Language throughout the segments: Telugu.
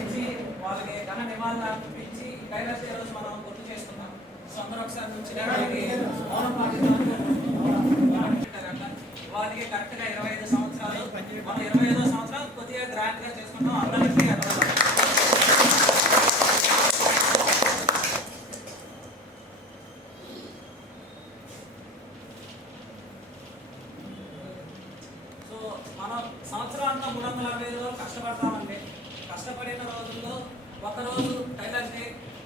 ఇచ్చి వాళ్ళకి ఘన నివాళులు అర్పించి కైలాస రోజు మనం గుర్తు చేసుకున్నాం. సో అందరూ ఒకసారి నుంచి వాళ్ళకి కరెక్ట్గా 25 సంవత్సరాలు. మనం 25వ సంవత్సరం కొద్దిగా గ్రాండ్ గా చేసుకుంటాం. అందరికీ సో మనం సంవత్సరం అంతా 365 రోజులు కష్టపడతామండి. కష్టపడిన రోజుల్లో ఒకరోజు టైలర్ డే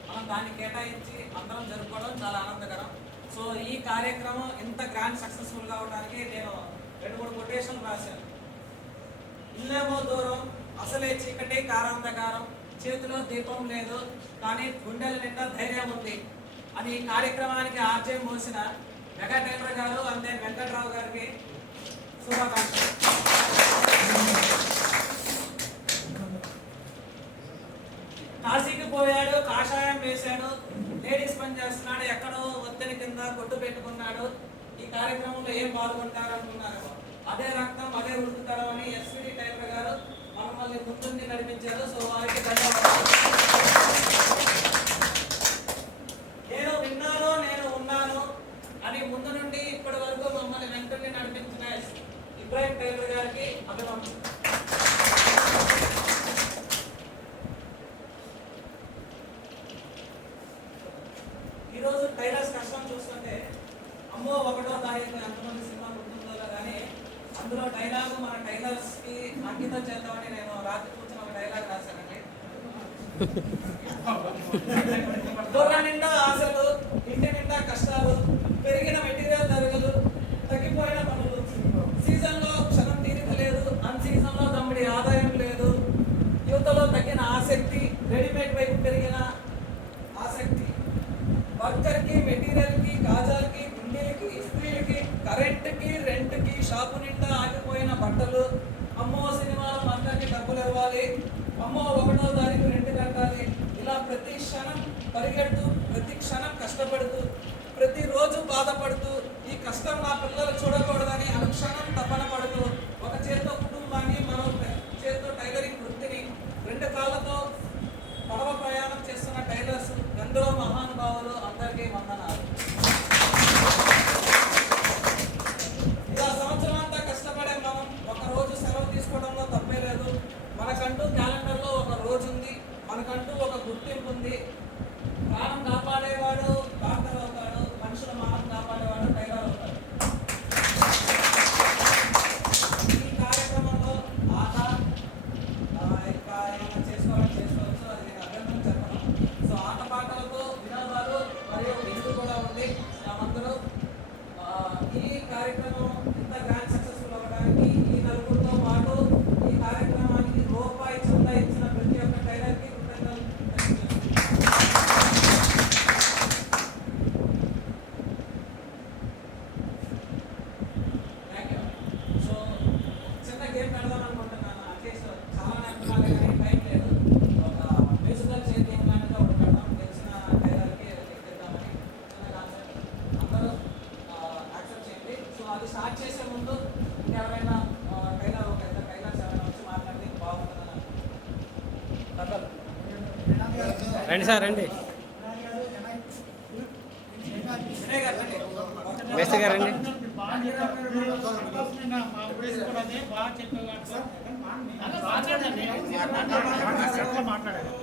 మనం దాన్ని కేటాయించి అందరం జరుపుకోవడం చాలా ఆనందకరం. సో ఈ కార్యక్రమం ఇంత గ్రాండ్ సక్సెస్ఫుల్ గా అవడానికి నేను 2-3 కొటేషన్లు రాశాను. ఇల్లేమో దూరం, అసలే చీకటి కారాంధకారం, చేతిలో దీపం లేదు కానీ గుండెల నిండా ధైర్యం ఉంది అని ఈ కార్యక్రమానికి ఆర్జయం మోసిన మెగా టైలర్ గారు అంతే వెంకట్రావు గారికి శుభాకాంక్షలు. కాశీకి పోయాడు, కాషాయం వేశాడు, లేడీస్ పని చేస్తున్నాడు, ఎక్కడో ఒత్తిడి కింద కొట్టు పెట్టుకున్నాడు. ఈ కార్యక్రమంలో ఏం పాల్గొంటారు అనుకున్నారు. అదే రక్తం అదే ఉడుకుతారు అని ఎస్విడి టైలర్ గారు మమ్మల్ని ముందుండి నడిపించారు. సో వారికి ధన్యవాదాలు. నేను విన్నాను, నేను ఉన్నాను అని ముందు నుండి ఇప్పటి వరకు మమ్మల్ని వెంటనే నడిపించిన ఇబ్రాహిం టైలర్ గారికి అభినందనలు. ఈరోజు టైలర్స్ కష్టం చూస్తుంటే అమ్మో 1వ తారీఖు ఎంతమంది సినిమా గుర్తుందో కానీ అందులో డైలాగు మన టైలర్స్ కి అంకితం చేద్దామని నేను రాత్రి కూర్చొని ఒక డైలాగ్ రాశానండి. బుర్ర నిండా ఆశలు, ఇంటి నిండా కష్టాలు, పెరిగిన మెటీరియల్ ధరలు, తగ్గిపోయిన పనులు, సీజన్ లో క్షణం తీరిక లేదు, అన్ సీజన్ లో తమ్ముడి ఆదాయం లేదు, యువతలో తగ్గిన ఆసక్తి, రెడీమేడ్ వైపు పెరిగిన ఆసక్తి, వర్కర్ కి, మెటీరియల్ కి, కాజాలకి, గుండెలకి, ఇస్త్రీలకి, కరెంట్ కి, రెంట్ కి, షాపు నిండా ఆగిపోయిన బట్టలు, అమ్మో సినిమాలో అందరికి డబ్బులు ఇవ్వాలి, అమ్మో 1వ తారీఖు రెంట్ కట్టాలి. ఇలా ప్రతి క్షణం పరిగెడుతూ, ప్రతి క్షణం కష్టపడుతూ, ప్రతిరోజు బాధపడుతూ, ఈ కష్టం నా పిల్లలు చూడకూడదని అనుక్షణం తపన పడుతూ, ఒక చేతితో కుటుంబాన్ని, మరో చేతితో టైలరింగ్ వృత్తిని, 2 కాళ్ళతో పడవ ప్రయాణం చేస్తున్న టైలర్స్ ఎందరో మహానుభావులు, అందరికీ వందనాలు. ఇలా సంవత్సరం అంతా కష్టపడే మనం ఒక రోజు సెలవు తీసుకోవడంలో తప్పే లేదు. మనకంటూ క్యాలెండర్లో ఒక రోజు ఉంది, మనకంటూ ఒక గుర్తింపు ఉంది. ప్రాణం కాపాడేవాడు డాక్టర్ అవుతాడు, మనుషుల మానం కాపాడేవాడు టైలర్ అవుతాడు. ఈ కార్యక్రమంలో ఆట ఇంకా ఏమైనా చేసుకోవచ్చు, అది నేను అభ్యంతరం చెప్పను. సో ఆటపాటలతో వినోదాలు మరియు విందు కూడా ఉంది. మనమందరూ ఈ కార్యక్రమం ఇంత గ్రాండ్ సక్సెస్ఫుల్ అవ్వడానికి ఈ నలుగురితో పాటు ఈ కార్యక్రమానికి రూపాయి చందా ఇచ్చిన ప్రతి ఒక్క టైలర్కి కృతజ్ఞతలు. Thank you. సో చిన్న గేమ్ పెడదాం అనుకుంటున్నాను. అట్లీస్ట్ చాలా నేర్చుకోవాలి కానీ టైం లేదు. ఒక మ్యూజికల్ చైర్ గేమ్ లాంటిగా ఒకటి పెడదాం, తెలిసిన టైలర్కి ఎక్కిద్దామని చిన్న కాన్సెప్ట్. అందరూ యాక్సెప్ట్ చేయండి. సో అది స్టార్ట్ చేసే ముందు ఎవరైనా టైలర్ ఒక ఇద్దరు టైలర్స్ ఎవరైనా వచ్చి మాట్లాడితే బాగుంటుందని రండి సార్, రండి వినయ్ గారు రండి. బెస్ట్ గారు రండి. మాట్లాడండి.